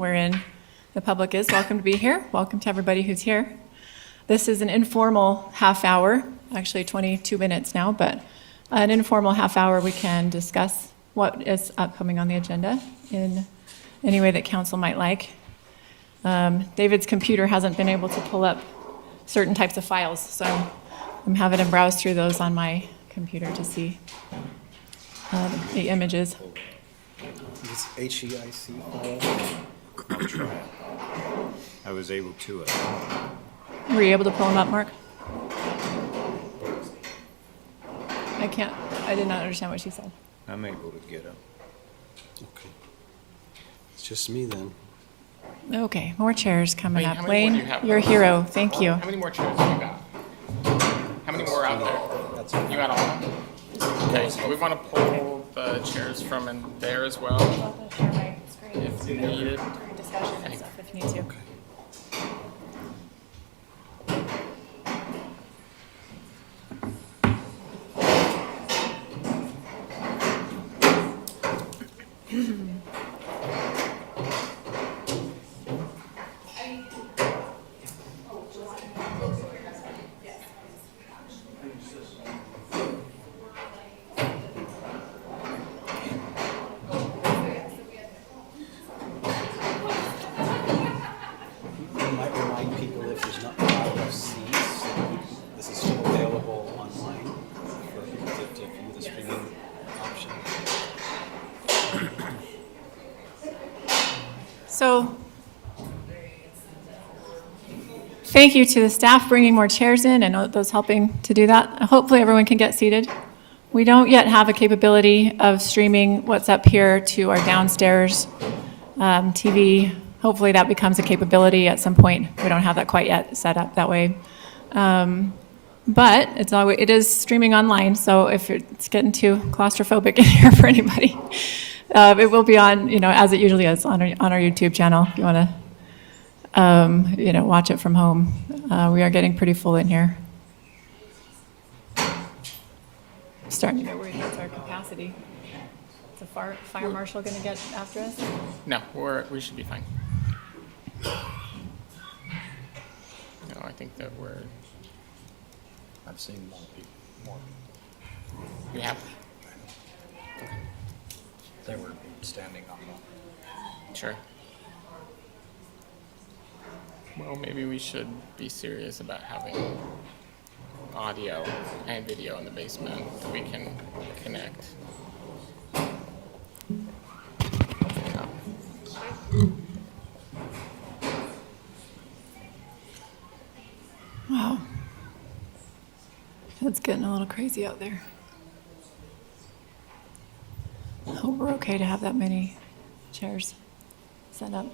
wherein the public is welcome to be here. Welcome to everybody who's here. This is an informal half hour, actually 22 minutes now, but an informal half hour we can discuss what is upcoming on the agenda in any way that council might like. David's computer hasn't been able to pull up certain types of files, so I'm having him browse through those on my computer to see the images. This HEIC file. I'll try it. I was able to. Were you able to pull them up, Mark? I did not understand what she said. I'm able to get them. Okay. It's just me then. Okay, more chairs coming Wayne, up. how many more do Wayne, you have? you're a hero. Thank you. How many more chairs have you got? How many more out there? That's You got all of them? Okay, so we want to pull the chairs from in there as well, if needed. Discussion and stuff if you need to. I might remind people if there's not enough seats, this is still available online for people to view the streaming option. So, thank you to the staff bringing more chairs in and those helping to do that. Hopefully everyone can get seated. We don't yet have a capability of streaming what's up here to our downstairs TV. Hopefully that becomes a capability at some point. We don't have that quite yet set up that way. But it is streaming online, so if it's getting too claustrophobic in here for anybody, it will be on, as it usually is, on our YouTube channel if you want to, watch it from home. We are getting pretty full in here. Starting to get worried about our capacity. Is the fire marshal going to get after us? No, we should be fine. No, I think that I've seen more people, more. we have, They were standing on the. sure. Well, maybe we should be serious about having audio and video in the basement that we can connect. Yeah. Wow. It's getting a little crazy out there. I hope we're okay to have that many chairs set up.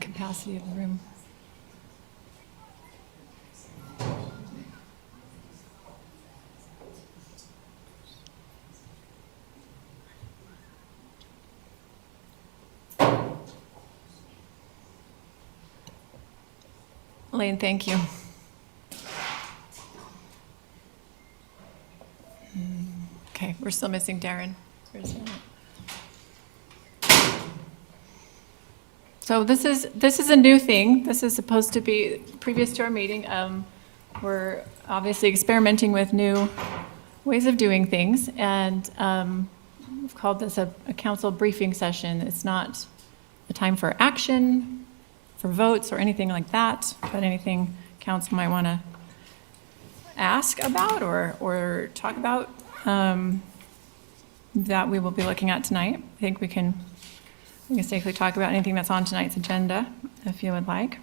Capacity of the room. Lane, thank you. Okay, we're still missing Darren. Where's Darren? So this is a new thing. This is supposed to be previous to our meeting. We're obviously experimenting with new ways of doing things, and we've called this a council briefing session. It's not a time for action, for votes, or anything like that, but anything council might want to ask about or talk about that we will be looking at tonight. I think we can safely talk about anything that's on tonight's agenda, if you would like.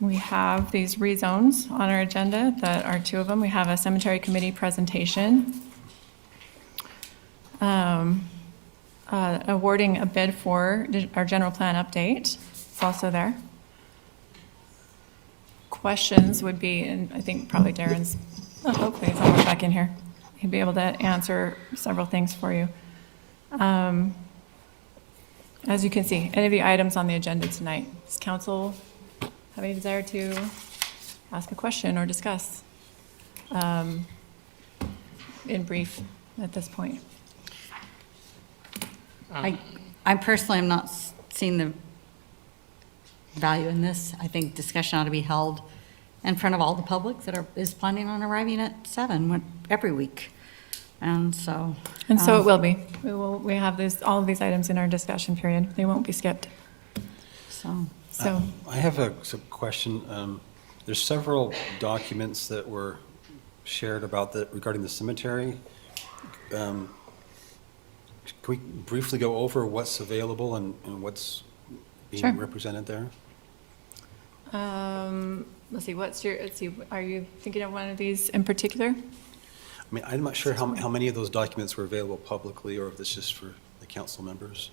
We have these rezones on our agenda that are two of them. We have a cemetery committee presentation, awarding a bid for our general plan update. It's also there. Questions would be, and I think probably Darren's, hopefully he's almost back in here. He'd be able to answer several things for you. As you can see, any of the items on the agenda tonight, does council have any desire to ask a question or discuss in brief at this point? I personally am not seeing the value in this. I think discussion ought to be held in front of all the public that is planning on arriving at 7 every week. And so. And so it will be. We have all of these items in our discussion period. They won't be skipped. So, I have a question. There's several documents that were shared regarding the cemetery. Can we briefly go over what's available and what's Sure. being represented there? let's see, are you thinking of one of these in particular? I mean, I'm not sure how many of those documents were available publicly, or if it's just for the council members.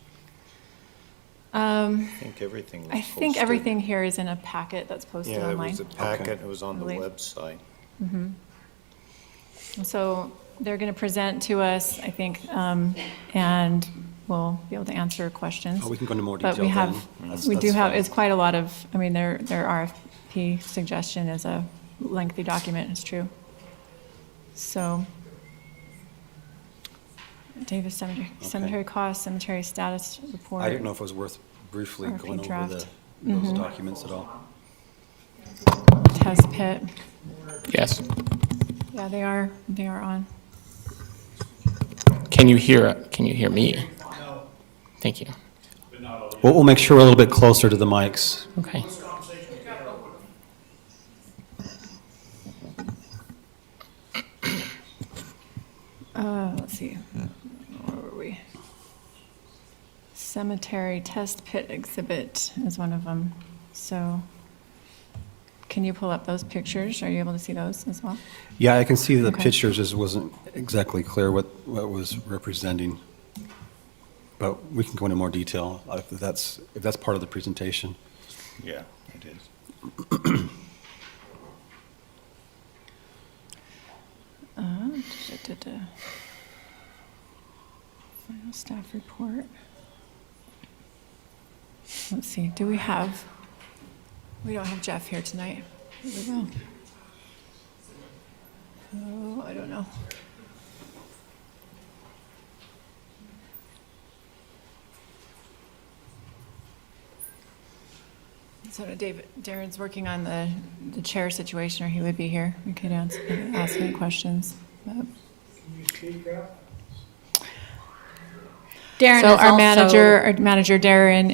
I think everything was I think posted. everything here is in a packet that's posted Yeah, there online. was a packet, it was on the Believe. website. So they're going to present to us, I think, and we'll be able to answer questions. Oh, we can go into more detail But we have, then. we do That's have, fine. it's quite a lot of, I mean, their RFP suggestion is a lengthy document, it's true. So, Davis Cemetery costs, cemetery status report. I didn't know if it was worth briefly RFP going over draft. those documents at all. Test pit, Yes. yeah, they are on. Can you hear me? Thank you. We'll make sure we're a little bit closer to the mics. Okay. Let's see, where were we? Cemetery test pit exhibit is one of them, so can you pull up those pictures? Are you able to see those as well? Yeah, I can see the Okay. pictures, just wasn't exactly clear what was representing. But we can go into more detail if that's part of the presentation. Yeah, it is. Final staff report. Let's see, we don't have Jeff here tonight. Here we go. Oh, I don't know. So Darren's working on the chair situation, or he would be here. We could ask any questions. but- Darren So is our also- manager Darren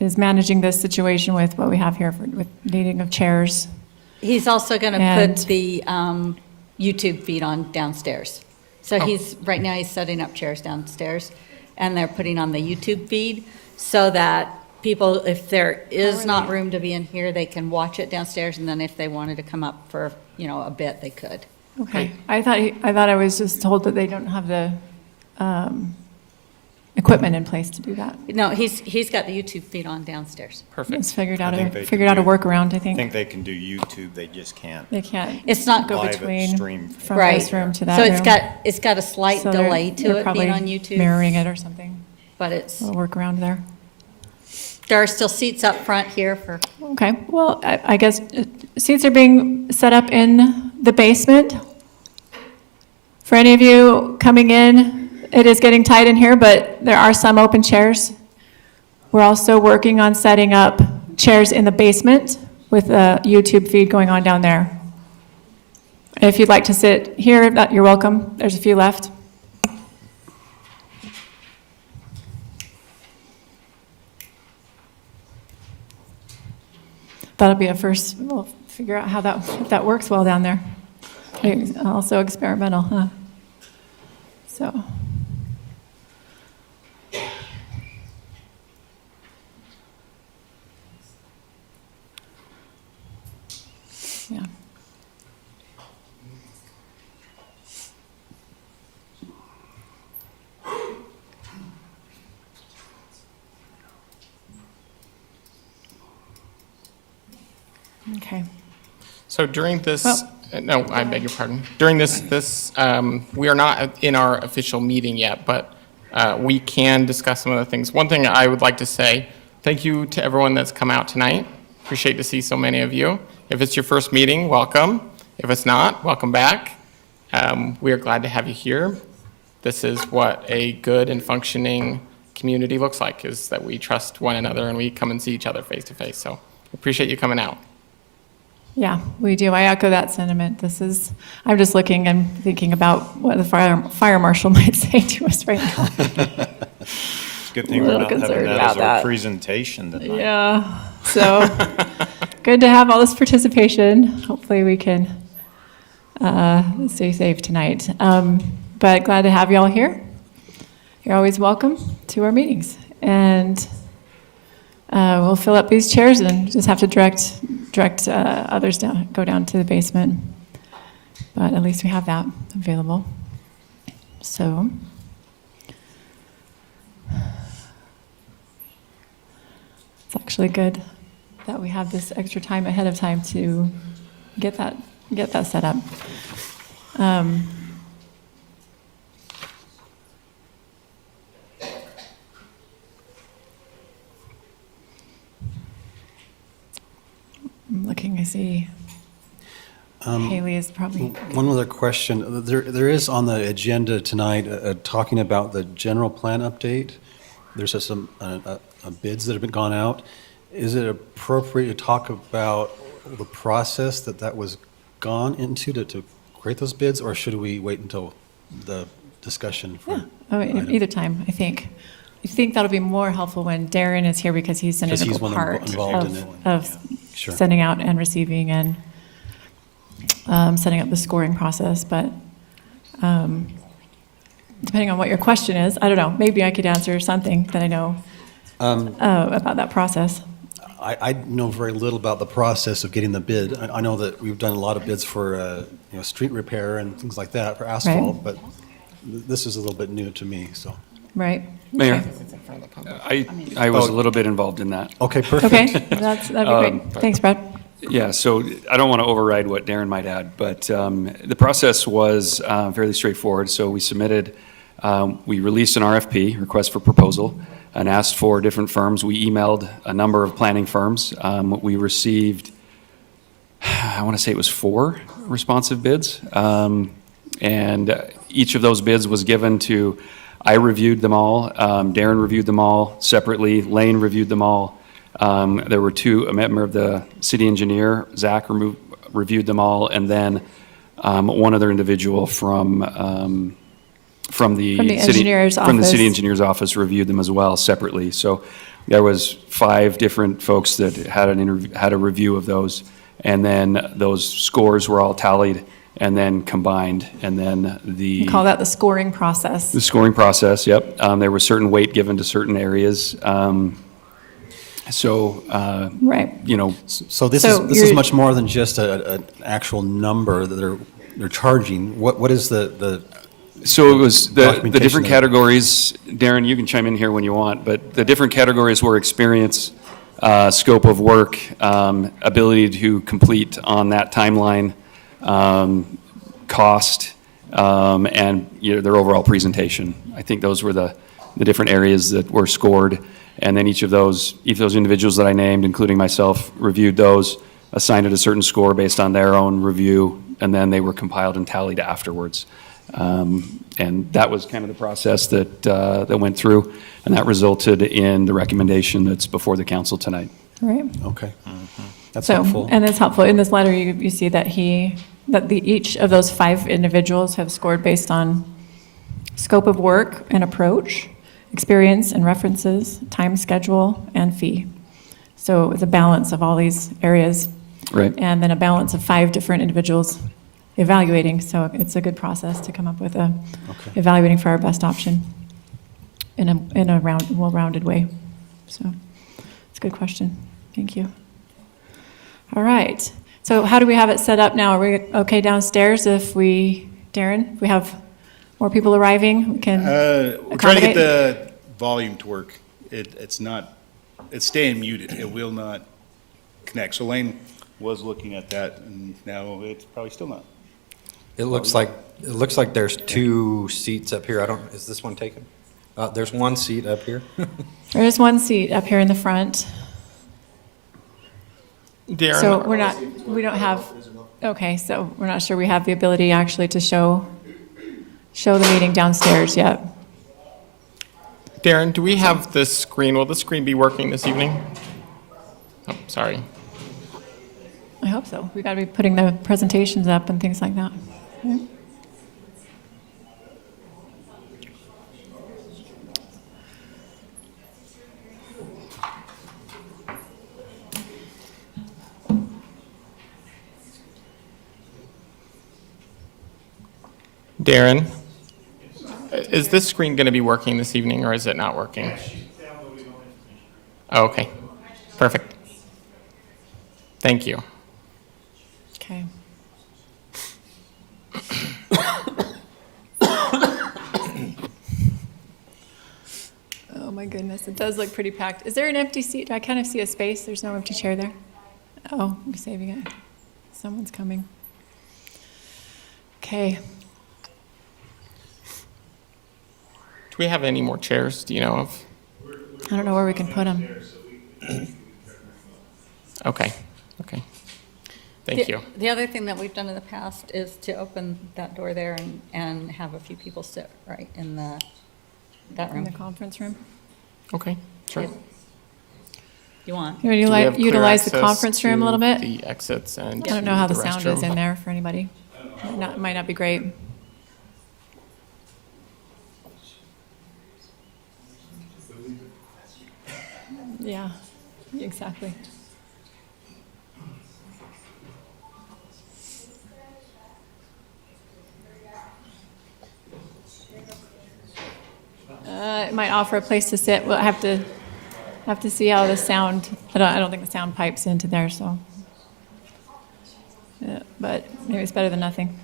is managing this situation with what we have here with needing of chairs. He's also going to And- put the YouTube feed on downstairs. So right now he's setting up chairs downstairs, and they're putting on the YouTube feed so that people, if there is not room to be in here, they can watch it downstairs, and then if they wanted to come up for, a bit, they could. Okay. I thought I was just told that they don't have the equipment in place to do that. No, he's got the YouTube feed on downstairs. Perfect. It's figured out I think they a can do- workaround, I I think. think they can do YouTube, they just can't. They can't It's not go live between stream from Right. this room to that So room. it's got a slight So they're- delay to they're it probably being on YouTube, mirroring it or something, but a little workaround there. there are still seats up front here for, Okay, well, I guess seats are being set up in the basement. For any of you coming in, it is getting tight in here, but there are some open chairs. We're also working on setting up chairs in the basement with a YouTube feed going on down there. If you'd like to sit here, you're welcome. There's a few left. That'll be a first, we'll figure out how if that works well down there. Also experimental, huh? So. Yeah. Okay. So during this, Well- no, I beg your pardon. During this, we are not in our official meeting yet, but we can discuss some of the things. One thing I would like to say, thank you to everyone that's come out tonight. Appreciate to see so many of you. If it's your first meeting, welcome. If it's not, welcome back. We are glad to have you here. This is what a good and functioning community looks like, is that we trust one another and we come and see each other face to face. So appreciate you coming out. Yeah, we do. I echo that sentiment. I'm just looking and thinking about what the fire marshal might say to us right now. It's a good thing we're Little not having concerned that about as our that. presentation tonight. Yeah, so good to have all this participation. Hopefully we can stay safe tonight. But glad to have you all here. You're always welcome to our meetings. And we'll fill up these chairs and just have to direct others down, go down to the basement. But at least we have that available. So. It's actually good that we have this extra time ahead of time to get that set up. I'm looking, I see Haley is probably, One other question. There is on the agenda tonight, talking about the general plan update. There's some bids that have been gone out. Is it appropriate to talk about the process that was gone into to create those bids, or should we wait until the discussion? For item? either time, I think. I think that'll be more helpful when Darren is here because he's an 'Cause he's integral one part involved in it. of Sure. sending out and receiving and setting up the scoring process. But depending on what your question is, I don't know, maybe I could answer something that I know about that process. I know very little about the process of getting the bid. I know that we've done a lot of bids for, street repair and things like that, for asphalt, but this is a little bit new to me, so. Right? Mayor, I was a little bit involved in that. Okay, perfect. Okay, that'd be great. Thanks, Brad. Yeah, so I don't want to override what Darren might add, but the process was fairly straightforward. So we submitted, we released an RFP, request for proposal, and asked for different firms. We emailed a number of planning firms. We received, I want to say it was 4 responsive bids. And each of those bids was given to, I reviewed them all, Darren reviewed them all separately, Lane reviewed them all. There were 2, a member of the city engineer, Zach, reviewed them all, and then one other individual from the engineer's from the city office. engineer's office reviewed them as well separately. So there was 5 different folks that had had a review of those, and then those scores were all tallied and then combined, and then We call that the scoring process. the scoring process. Yep, there was certain weight given to certain areas. Right. So this So is you're- much more than just an actual number that they're charging. What is the So it was the Documentation different of- categories, Darren, you can chime in here when you want, but the different categories were experience, scope of work, ability to complete on that timeline, cost, and their overall presentation. I think those were the different areas that were scored. And then each of those individuals that I named, including myself, reviewed those, assigned it a certain score based on their own review, and then they were compiled and tallied afterwards. And that was kind of the process that went through, and that resulted in the recommendation that's before the council tonight. Right. okay. That's So, helpful. and it's helpful. In this letter, you see that each of those 5 individuals have scored based on scope of work and approach, experience and references, time schedule, and fee. So it was a balance of all these areas. Right. And then a balance of 5 different individuals evaluating. So it's a good process to come up with evaluating for our best option in a well-rounded way. So it's a good question. Thank you. All right. So how do we have it set up now? Are we okay downstairs Darren, if we have more people arriving, we can We're trying to accommodate? get the volume to work. It's staying muted. It will not connect. So Lane was looking at that, and now it's probably still not. It looks like there's 2 seats up here. Is this one taken? There's 1 seat up here. There is one seat up here in the front. Darren, So we don't have, okay, so we're not sure we have the ability actually to show the meeting downstairs yet. Darren, do we have the screen? Will the screen be working this evening? Oh, sorry. I hope so. We got to be putting the presentations up and things like that. Okay. Darren, is this screen going to be working this evening, or is it not working? Oh, okay. Perfect. Thank you. Okay. Oh my goodness, it does look pretty packed. Is there an empty seat? I kind of see a space. There's no empty chair there. Oh, I'm saving it. Someone's coming. Okay. Do we have any more chairs? Do you know of? I don't know where we can put them. Okay. Okay. Thank The- you. The other thing that we've done in the past is to open that door there and have a few people sit right in that In room. the conference room. Okay. Sure. If you want. You want Do we have to clear utilize the access conference room a little to bit? The exits and I don't know how the to sound is restroom? in there for anybody. Might not be great. Yeah, exactly. It might offer a place to sit. We'll have to see how the sound. I don't think the sound pipes into there, so. Yeah, but maybe it's better than nothing.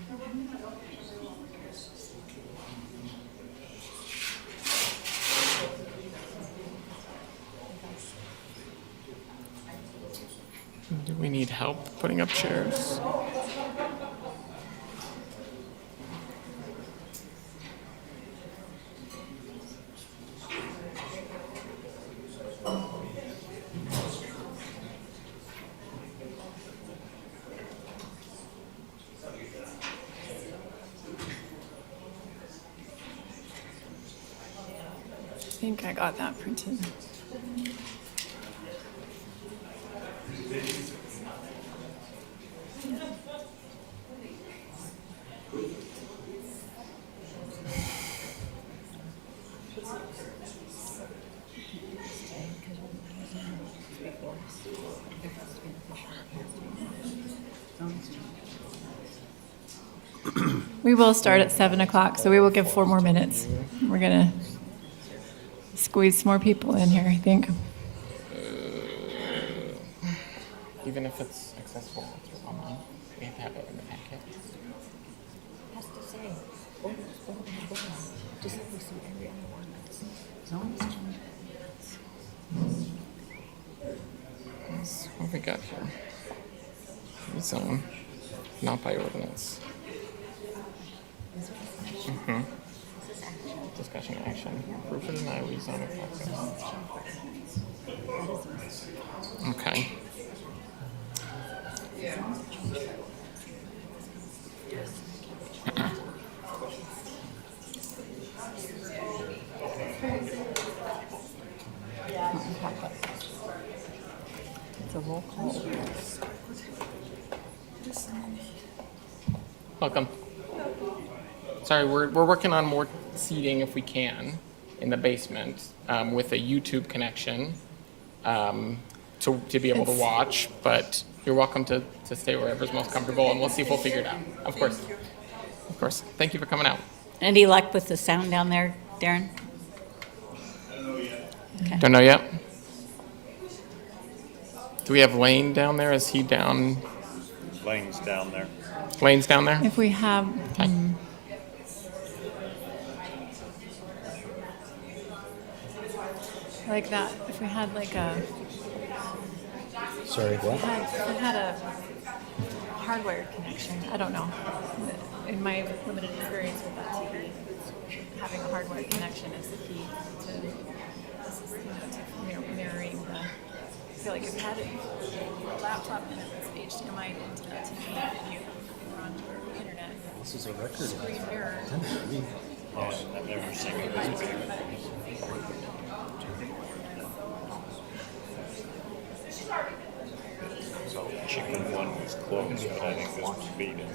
Do we need help putting up chairs? I think I got that printed. We will start at 7 o'clock, so we will give 4 more minutes. We're going to squeeze some more people in here, I think. Even if it's accessible through online, we have to have it in the packet. What have we got here? Zone, not by ordinance. Discussion action. Approve or deny rezone of access. Okay. It's a roll call. Welcome. Sorry, we're working on more seating if we can in the basement with a YouTube connection to be able to watch, but you're welcome to stay wherever's most comfortable, and we'll see if we'll figure it out. Of course. Of course. Thank you for coming out. Any luck with the sound down there, Darren? Don't know yet? Do we have Lane down there? Is he down? Lane's down there. Lane's down there? If we have, Okay. like that, if we had like a, Sorry, what? if we had a hardware connection, I don't know. In my limited experience with that TV, having a hardware connection is the key to, mirroring the, I feel like if you had a laptop and it was HDMI into the TV and you were on the internet, This is a record. screen mirror. I've never seen it this big. chicken one was closed, but I think this was feeding.